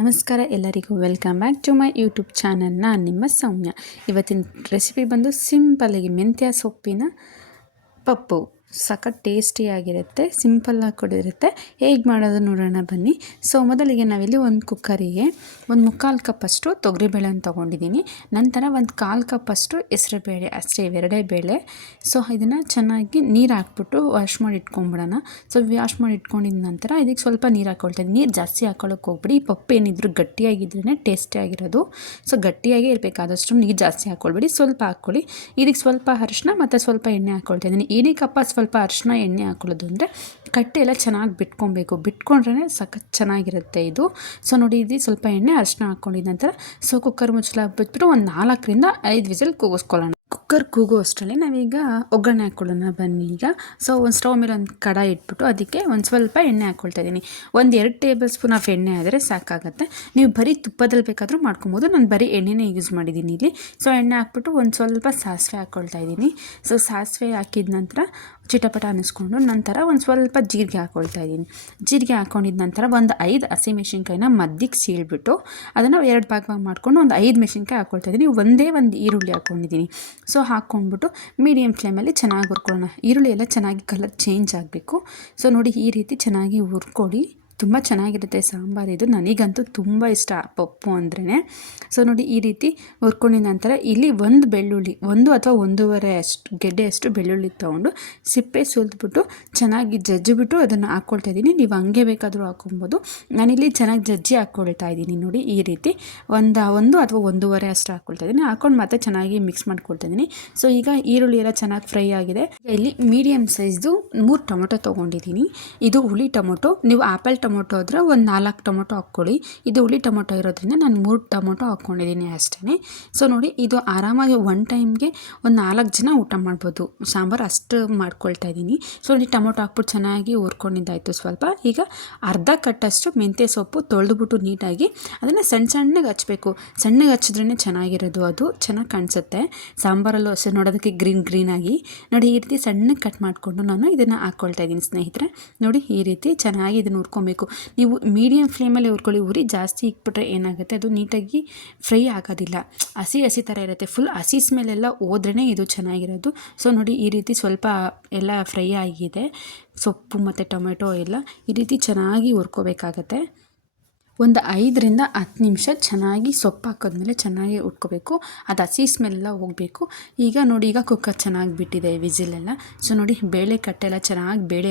ನಮಸ್ಕಾರ ಎಲ್ಲರಿಗೂ welcome back to my YouTube channel. ನಾನು ನಿಮ್ಮ ಸೌಮ್ಯ. ಇವತ್ತಿನ ರೆಸಿಪಿ ಬಂದು ಸಿಂಪಲ್ಲಾಗಿ ಮೆಂತ್ಯ ಸೊಪ್ಪಿನ ಪಪ್ಪು. ಸಖತ್ ಟೇಸ್ಟಿಯಾಗಿರುತ್ತೆ, ಸಿಂಪಲ್ಲಾಗಿ ಕೂಡ ಇರುತ್ತೆ. ಹೇಗೆ ಮಾಡೋದು ನೋಡೋಣ ಬನ್ನಿ. ಸೊ ಮೊದಲಿಗೆ ನಾವಿಲ್ಲಿ ಒಂದು ಕುಕ್ಕರಿಗೆ ಒಂದು 3/4 ಕಪ್ಪಷ್ಟು ತೊಗರಿಬೇಳೆನ ತೊಗೊಂಡಿದ್ದೀನಿ. ನಂತರ ಒಂದು 1/4 ಕಪ್ಪಷ್ಟು ಹೆಸರುಬೇಳೆ, ಅಷ್ಟೇ ಇವೆರಡೇ ಬೇಳೆ. ಸೊ ಇದನ್ನು ಚೆನ್ನಾಗಿ ನೀರು ಹಾಕ್ಬಿಟ್ಟು ವಾಶ್ ಮಾಡಿ ಇಟ್ಕೊಂಬಿಡೋಣ. ಸೊ ವಾಶ್ ಮಾಡಿ ಇಟ್ಕೊಂಡಿದ ನಂತರ ಇದಕ್ಕೆ ಸ್ವಲ್ಪ ನೀರು ಹಾಕ್ಕೊಳ್ತೀನಿ. ನೀರು ಜಾಸ್ತಿ ಹಾಕ್ಕೊಳ್ಳೋಕೆ ಹೋಗ್ಬಿಡಿ. ಈ ಪಪ್ಪು ಏನಿದ್ರು ಗಟ್ಟಿಯಾಗಿದ್ರೇ ಟೇಸ್ಟಿಯಾಗಿರೋದು. ಸೊ ಗಟ್ಟಿಯಾಗೇ ಇರಬೇಕಾದಷ್ಟು ನೀರು ಜಾಸ್ತಿ ಹಾಕ್ಕೊಳ್ಬೇಡಿ, ಸ್ವಲ್ಪ ಹಾಕ್ಕೊಳ್ಳಿ. ಇದಕ್ಕೆ ಸ್ವಲ್ಪ ಅರಿಶಿನ ಮತ್ತು ಸ್ವಲ್ಪ ಎಣ್ಣೆ ಹಾಕ್ಕೊಳ್ತಾ ಇದ್ದೀನಿ. ಏನಕ್ಕಪ್ಪ ಸ್ವಲ್ಪ ಅರಿಶಿನ ಎಣ್ಣೆ ಹಾಕೊಳ್ಳೋದು ಅಂದರೆ ಕಟ್ಟೆ ಎಲ್ಲ ಚೆನ್ನಾಗಿ ಬಿಟ್ಕೊಂಡ್ರೆ ಸಖತ್ ಚೆನ್ನಾಗಿರುತ್ತೆ ಇದು. ಸೊ ನೋಡಿ, ಇದು ಸ್ವಲ್ಪ ಎಣ್ಣೆ ಅರಿಶಿನ ಹಾಕ್ಕೊಂಡಿದ ನಂತರ ಸೊ ಕುಕ್ಕರ್ ಮುಚ್ಚಳ ಬಿಟ್ಬಿಟ್ಟು ಒಂದು 4ರಿಂದ 5 ವಿಸಿಲ್ ಕೂಗಿಸ್ಕೊಳ್ಳೋಣ. ಕುಕ್ಕರ್ ಕೂಗೋ ಅಷ್ಟರಲ್ಲಿ ನಾವೀಗ ಒಗ್ಗರಣೆ ಹಾಕ್ಕೊಳ್ಳೋಣ ಬನ್ನಿ. ಈಗ ಸೊ ಒಂದು ಸ್ಟವ್ ಮೇಲೆ ಒಂದು ಕಡಾಯಿ ಇಟ್ಬಿಟ್ಟು ಅದಕ್ಕೆ ಒಂದು ಸ್ವಲ್ಪ ಎಣ್ಣೆ ಹಾಕ್ಕೊಳ್ತಾ ಇದ್ದೀನಿ. 1-2 ಟೇಬಲ್ ಸ್ಪೂನ್ ಆಫ್ ಎಣ್ಣೆ ಆದರೆ ಸಾಕಾಗುತ್ತೆ. ನೀವು ಬರೀ ತುಪ್ಪದಲ್ಲಿ ಬೇಕಾದರೂ ಮಾಡ್ಕೊಬೋದು. ನಾನು ಬರೀ ಎಣ್ಣೆನೇ ಯೂಸ್ ಮಾಡಿದ್ದೀನಿ ಇಲ್ಲಿ. ಸೊ ಎಣ್ಣೆ ಹಾಕ್ಬಿಟ್ಟು ಒಂದು ಸ್ವಲ್ಪ ಸಾಸಿವೆ ಹಾಕ್ಕೊಳ್ತಾ ಇದ್ದೀನಿ. ಸೊ ಸಾಸಿವೆ ಹಾಕಿದ ನಂತರ ಚಿಟಪಟ ಅನ್ನಿಸ್ಕೊಂಡು ನಂತರ ಒಂದು ಸ್ವಲ್ಪ ಜೀರಿಗೆ ಹಾಕ್ಕೊಳ್ತಾ ಇದ್ದೀನಿ. ಜೀರಿಗೆ ಹಾಕ್ಕೊಂಡಿದ ನಂತರ ಒಂದು 5 ಹಸಿಮೆಣ್ಸಿನ್ಕಾಯಿನ ಮಧ್ಯಕ್ಕೆ ಸೀಳ್ಬಿಟ್ಟು ಅದನ್ನು 2 ಭಾಗವಾಗಿ ಮಾಡಿಕೊಂಡು ಒಂದು 5 ಮೆಣಸಿನ್ಕಾಯಿ ಹಾಕ್ಕೊಳ್ತಾ ಇದ್ದೀನಿ. ಒಂದೇ ಒಂದು ಈರುಳ್ಳಿ ಹಾಕ್ಕೊಂಡಿದ್ದೀನಿ. ಸೊ ಹಾಕ್ಕೊಂಡ್ಬಿಟ್ಟು ಮೀಡಿಯಮ್ ಫ್ಲೇಮಲ್ಲಿ ಚೆನ್ನಾಗಿ ಹುರ್ಕೊಳ್ಳೋಣ. ಈರುಳ್ಳಿ ಎಲ್ಲ ಚೆನ್ನಾಗಿ ಕಲರ್ ಚೇಂಜ್ ಆಗಬೇಕು. ಸೊ ನೋಡಿ, ಈ ರೀತಿ ಚೆನ್ನಾಗಿ ಹುರ್ಕೊಳ್ಳಿ. ತುಂಬ ಚೆನ್ನಾಗಿರುತ್ತೆ ಸಾಂಬಾರು ಇದು. ನನಗಂತೂ ತುಂಬ ಇಷ್ಟ ಪಪ್ಪು ಅಂದ್ರೇ. ಸೊ ನೋಡಿ, ಈ ರೀತಿ ಹುರ್ಕೊಂಡಿದ ನಂತರ ಇಲ್ಲಿ ಒಂದು ಬೆಳ್ಳುಳ್ಳಿ, 1 ಅಥವಾ 1.5 ಗೆಡ್ಡೆಯಷ್ಟು ಬೆಳ್ಳುಳ್ಳಿ ತೊಗೊಂಡು ಸಿಪ್ಪೆ ಸುಲಿದ್ಬಿಟ್ಟು ಚೆನ್ನಾಗಿ ಜಜ್ಜಿಬಿಟ್ಟು ಅದನ್ನು ಹಾಕ್ಕೊಳ್ತಾ ಇದ್ದೀನಿ. ನೀವು ಹಂಗೆ ಬೇಕಾದರೂ ಹಾಕ್ಕೊಬೋದು. ನಾನಿಲ್ಲಿ ಚೆನ್ನಾಗಿ ಜಜ್ಜಿ ಹಾಕ್ಕೊಳ್ತಾ ಇದ್ದೀನಿ. ನೋಡಿ, ಈ ರೀತಿ ಒಂದು ಅಥವಾ 1.5 ಅಷ್ಟು ಹಾಕ್ಕೊಳ್ತಾ ಇದ್ದೀನಿ. ಹಾಕ್ಕೊಂಡು ಮತ್ತೆ ಚೆನ್ನಾಗಿ ಮಿಕ್ಸ್ ಮಾಡ್ಕೊಳ್ತಾ ಇದ್ದೀನಿ. ಸೊ ಈಗ ಈರುಳ್ಳಿ ಎಲ್ಲ ಚೆನ್ನಾಗಿ ಫ್ರೈ ಆಗಿದೆ. ಇಲ್ಲಿ ಮೀಡಿಯಮ್ ಸೈಜ್ದು 3 ಟೊಮೊಟೊ ತೊಗೊಂಡಿದ್ದೀನಿ. ಇದು ಹುಳಿ ಟೊಮೊಟೊ. ನೀವು ಆ್ಯಪಲ್ ಟೊಮೊಟೊ ಆದರೆ ಒಂದು 4 ಟೊಮೊಟೊ ಹಾಕ್ಕೊಳ್ಳಿ. ಇದು ಹುಳಿ ಟೊಮೊಟೊ ಇರೋದ್ರಿಂದ ನಾನು 3 ಟೊಮೊಟೊ ಹಾಕ್ಕೊಂಡಿದ್ದೀನಿ ಅಷ್ಟೇ. ಸೊ ನೋಡಿ, ಇದು ಆರಾಮಾಗಿ ಒನ್ ಟೈಮ್ಗೆ ಒಂದು 4 ಜನ ಊಟ ಮಾಡ್ಬೋದು. ಸಾಂಬಾರು ಅಷ್ಟು ಮಾಡ್ಕೊಳ್ತಾ ಇದ್ದೀನಿ. ಸೊ ಇಲ್ಲಿ ಟೊಮೊಟೊ ಹಾಕ್ಬಿಟ್ಟು ಚೆನ್ನಾಗಿ ಹುರ್ಕೊಂಡಿದ್ದಾಯಿತು ಸ್ವಲ್ಪ. ಈಗ ಅರ್ಧ ಕಟ್ಟಷ್ಟು ಮೆಂತ್ಯ ಸೊಪ್ಪು ತೊಳೆದುಬಿಟ್ಟು ನೀಟಾಗಿ ಅದನ್ನು ಸಣ್ಣಗೆ ಹಚ್ಚಬೇಕು. ಸಣ್ಣಗೆ ಹಚ್ಚಿದ್ರೇ ಚೆನ್ನಾಗಿರೋದು, ಅದು ಚೆನ್ನಾಗಿ ಕಾಣಿಸುತ್ತೆ ಸಾಂಬಾರಲ್ಲೂ ಅಷ್ಟೇ ನೋಡೋದಕ್ಕೆ ಗ್ರೀನಾಗಿ. ನೋಡಿ, ಈ ರೀತಿ ಸಣ್ಣಗೆ ಕಟ್ ಮಾಡಿಕೊಂಡು ನಾನು ಇದನ್ನು ಹಾಕ್ಕೊಳ್ತಾ ಇದ್ದೀನಿ ಸ್ನೇಹಿತರೆ. ನೋಡಿ, ಈ ರೀತಿ ಚೆನ್ನಾಗಿ ಇದನ್ನು ಹುರ್ಕೊಬೇಕು. ನೀವು ಮೀಡಿಯಮ್ ಫ್ಲೇಮಲ್ಲಿ ಹುರ್ಕೊಳ್ಳಿ. ಉರಿ ಜಾಸ್ತಿ ಇಕ್ಬಿಟ್ರೆ ಏನಾಗುತ್ತೆ, ಅದು ನೀಟಾಗಿ ಫ್ರೈ ಆಗೋದಿಲ್ಲ, ಹಸಿ ಥರ ಇರುತ್ತೆ. ಫುಲ್ ಹಸಿ ಸ್ಮೆಲ್ಲೆಲ್ಲ ಹೋದ್ರೇ ಇದು ಚೆನ್ನಾಗಿರೋದು. ಸೊ ನೋಡಿ, ಈ ರೀತಿ ಸ್ವಲ್ಪ ಎಲ್ಲ ಫ್ರೈ ಆಗಿದೆ. ಸೊಪ್ಪು ಮತ್ತು ಟೊಮೆಟೊ ಎಲ್ಲ ಈ ರೀತಿ ಚೆನ್ನಾಗಿ ಹುರ್ಕೋಬೇಕಾಗತ್ತೆ. ಒಂದು 5ರಿಂದ 10 ನಿಮಿಷ ಚೆನ್ನಾಗಿ ಸೊಪ್ಪು ಹಾಕಿದ್ಮೇಲೆ ಚೆನ್ನಾಗಿ ಉಟ್ಕೋಬೇಕು. ಅದು ಹಸಿ ಸ್ಮೆಲ್ಲ ಹೋಗಬೇಕು. ಈಗ ನೋಡಿ, ಈಗ ಕುಕ್ಕರ್ ಚೆನ್ನಾಗಿ ಬಿಟ್ಟಿದೆ ವಿಸಿಲೆಲ್ಲ. ಸೊ ನೋಡಿ, ಬೇಳೆ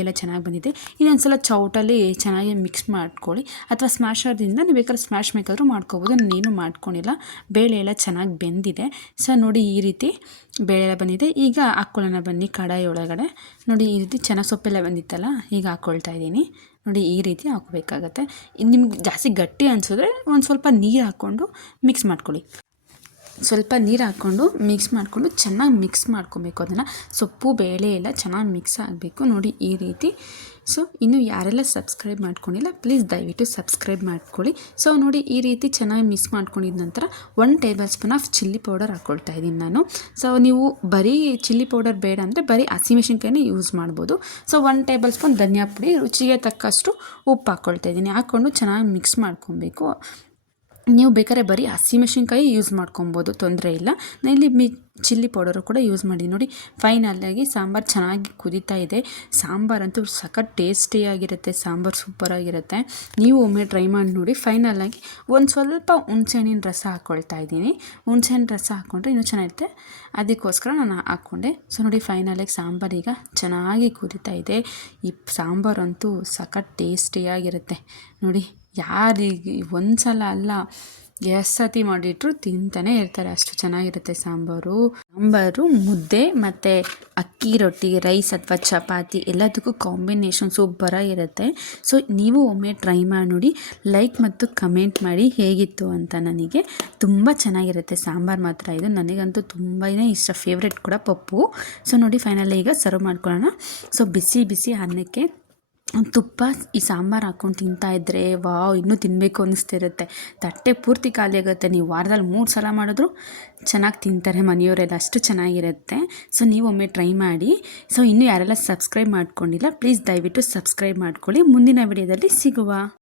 ಎಲ್ಲ ಚೆನ್ನಾಗಿ ಬಂದಿದೆ. ಇನ್ನೊಂದು ಸಲ ಚೌಟಲ್ಲಿ ಚೆನ್ನಾಗಿ ಮಿಕ್ಸ್ ಮಾಡ್ಕೊಳ್ಳಿ, ಅಥವಾ ಸ್ಮ್ಯಾಶರ್ದಿಂದ ನೀವು ಬೇಕಾದ್ರೆ ಸ್ಮ್ಯಾಶ್ ಬೇಕಾದರೂ ಮಾಡ್ಕೋಬೋದು. ನಾನೇನು ಮಾಡ್ಕೊಂಡಿಲ್ಲ, ಬೇಳೆ ಎಲ್ಲ ಚೆನ್ನಾಗಿ ಬೆಂದಿದೆ. ಸೊ ನೋಡಿ, ಈ ರೀತಿ ಬೇಳೆ ಎಲ್ಲ ಬಂದಿದೆ. ಈಗ ಹಾಕ್ಕೊಳ್ಳೋಣ ಬನ್ನಿ ಕಡಾಯಿ ಒಳಗಡೆ. ನೋಡಿ, ಈ ರೀತಿ ಚೆನ್ನಾಗಿ ಸೊಪ್ಪೆಲ್ಲ ಬಂದಿತ್ತಲ್ಲ, ಈಗ ಹಾಕ್ಕೊಳ್ತಾ ಇದ್ದೀನಿ. ನೋಡಿ, ಈ ರೀತಿ ಹಾಕಬೇಕಾಗತ್ತೆ. ನಿಮ್ಗೆ ಜಾಸ್ತಿ ಗಟ್ಟಿ ಅನಿಸಿದ್ರೆ ಒಂದು ಸ್ವಲ್ಪ ನೀರು ಹಾಕ್ಕೊಂಡು ಮಿಕ್ಸ್ ಮಾಡ್ಕೊಳ್ಳಿ. ಸ್ವಲ್ಪ ನೀರು ಹಾಕ್ಕೊಂಡು ಮಿಕ್ಸ್ ಮಾಡಿಕೊಂಡು ಚೆನ್ನಾಗಿ ಮಿಕ್ಸ್ ಮಾಡ್ಕೊಬೇಕು. ಅದನ್ನು ಸೊಪ್ಪು ಬೇಳೆ ಎಲ್ಲ ಚೆನ್ನಾಗಿ ಮಿಕ್ಸ್ ಆಗಬೇಕು. ನೋಡಿ, ಈ ರೀತಿ. ಸೊ ಇನ್ನು ಯಾರೆಲ್ಲ ಸಬ್ಸ್ಕ್ರೈಬ್ ಮಾಡ್ಕೊಂಡಿಲ್ಲ ಪ್ಲೀಸ್ ದಯವಿಟ್ಟು ಸಬ್ಸ್ಕ್ರೈಬ್ ಮಾಡ್ಕೊಳ್ಳಿ. ಸೊ ನೋಡಿ, ಈ ರೀತಿ ಚೆನ್ನಾಗಿ ಮಿಕ್ಸ್ ಮಾಡ್ಕೊಂಡಿದ ನಂತರ 1 table spoon of chilli powder ಹಾಕ್ಕೊಳ್ತಾ ಇದ್ದೀನಿ ನಾನು. ಸೊ ನೀವು ಬರೀ ಚಿಲ್ಲಿ ಪೌಡರ್ ಬೇಡ ಅಂದರೆ ಬರೀ ಹಸಿಮೆಣ್ಸಿನ್ಕಾಯಿನೇ ಯೂಸ್ ಮಾಡ್ಬೋದು. ಸೊ 1 ಟೇಬಲ್ ಸ್ಪೂನ್ ಧನಿಯಾ ಪುಡಿ, ರುಚಿಗೆ ತಕ್ಕಷ್ಟು ಉಪ್ಪು ಹಾಕ್ಕೊಳ್ತಾ ಇದ್ದೀನಿ. ಹಾಕ್ಕೊಂಡು ಚೆನ್ನಾಗಿ ಮಿಕ್ಸ್ ಮಾಡ್ಕೊಬೇಕು. ನೀವು ಬೇಕಾದ್ರೆ ಬರೀ ಹಸಿಮೆಣ್ಸಿನ್ಕಾಯಿ ಯೂಸ್ ಮಾಡ್ಕೊಬೋದು, ತೊಂದರೆ ಇಲ್ಲ. ನಾನು ಇಲ್ಲಿ ಚಿಲ್ಲಿ ಪೌಡರು ಕೂಡ ಯೂಸ್ ಮಾಡಿದ್ದೀನಿ. ನೋಡಿ, ಫೈನಲಾಗಿ ಸಾಂಬಾರು ಚೆನ್ನಾಗಿ ಕುದೀತಾ ಇದೆ. ಸಾಂಬಾರಂತೂ ಸಖತ್ ಟೇಸ್ಟಿಯಾಗಿರುತ್ತೆ. ಸಾಂಬಾರು ಸೂಪರಾಗಿರುತ್ತೆ. ನೀವು ಒಮ್ಮೆ ಟ್ರೈ ಮಾಡಿ ನೋಡಿ. ಫೈನಲಾಗಿ ಒಂದು ಸ್ವಲ್ಪ ಹುಣಸೆಹಣ್ಣಿನ ರಸ ಹಾಕ್ಕೊಳ್ತಾ ಇದ್ದೀನಿ. ಹುಣಸೆಹಣ್ಣು ರಸ ಹಾಕ್ಕೊಂಡ್ರೆ ಇನ್ನೂ ಚೆನ್ನಾಗಿರುತ್ತೆ, ಅದಕ್ಕೋಸ್ಕರ ನಾನು ಹಾಕ್ಕೊಂಡೆ. ಸೊ ನೋಡಿ, ಫೈನಲಾಗಿ ಸಾಂಬಾರು ಈಗ ಚೆನ್ನಾಗಿ ಕುದೀತಾ ಇದೆ. ಈ ಸಾಂಬಾರಂತೂ ಸಖತ್ ಟೇಸ್ಟಿಯಾಗಿರುತ್ತೆ. ನೋಡಿ, ಯಾರಿಗೆ ಒಂದು ಸಲ ಅಲ್ಲ ಎಷ್ಟು ಸತಿ ಮಾಡಿಟ್ರು ತಿಂತಾನೆ ಇರ್ತಾರೆ, ಅಷ್ಟು ಚೆನ್ನಾಗಿರುತ್ತೆ ಸಾಂಬಾರು. ಮುದ್ದೆ ಮತ್ತು ಅಕ್ಕಿ ರೊಟ್ಟಿ, ರೈಸ್ ಅಥವಾ ಚಪಾತಿ ಎಲ್ಲದಕ್ಕೂ ಕಾಂಬಿನೇಷನ್ ಸೂಪರಾಗಿರುತ್ತೆ. ಸೊ ನೀವು ಒಮ್ಮೆ ಟ್ರೈ ಮಾಡಿ ನೋಡಿ. ಲೈಕ್ ಮತ್ತು ಕಮೆಂಟ್ ಮಾಡಿ ಹೇಗಿತ್ತು ಅಂತ. ನನಗೆ ತುಂಬ ಚೆನ್ನಾಗಿರುತ್ತೆ ಸಾಂಬಾರು ಮಾತ್ರ ಇದು. ನನಗಂತೂ ತುಂಬಾ ಇಷ್ಟ, ಫೇವ್ರೆಟ್ ಕೂಡ ಪಪ್ಪು. ಸೊ ನೋಡಿ, ಫೈನಲಿ ಈಗ ಸರ್ವ್ ಮಾಡ್ಕೊಳ್ಳೋಣ. ಸೊ ಬಿಸಿ ಅನ್ನಕ್ಕೆ ತುಪ್ಪ ಈ ಸಾಂಬಾರು ಹಾಕ್ಕೊಂಡು ತಿಂತಾಯಿದ್ರೆ ವಾವ್, ಇನ್ನೂ ತಿನ್ನಬೇಕು ಅನ್ನಿಸ್ತಿರುತ್ತೆ. ತಟ್ಟೆ ಪೂರ್ತಿ ಖಾಲಿ ಆಗುತ್ತೆ. ನೀವು ವಾರದಲ್ಲಿ 3 ಸಲ ಮಾಡಿದ್ರು ಚೆನ್ನಾಗಿ ತಿಂತಾರೆ ಮನೆಯವರೆಲ್ಲ, ಅಷ್ಟು ಚೆನ್ನಾಗಿರುತ್ತೆ. ಸೊ ನೀವು ಒಮ್ಮೆ ಟ್ರೈ ಮಾಡಿ. ಸೊ ಇನ್ನೂ ಯಾರೆಲ್ಲ ಸಬ್ಸ್ಕ್ರೈಬ್ ಮಾಡ್ಕೊಂಡಿಲ್ಲ ಪ್ಲೀಸ್ ದಯವಿಟ್ಟು ಸಬ್ಸ್ಕ್ರೈಬ್ ಮಾಡ್ಕೊಳ್ಳಿ. ಮುಂದಿನ ವಿಡಿಯೋದಲ್ಲಿ ಸಿಗುವ.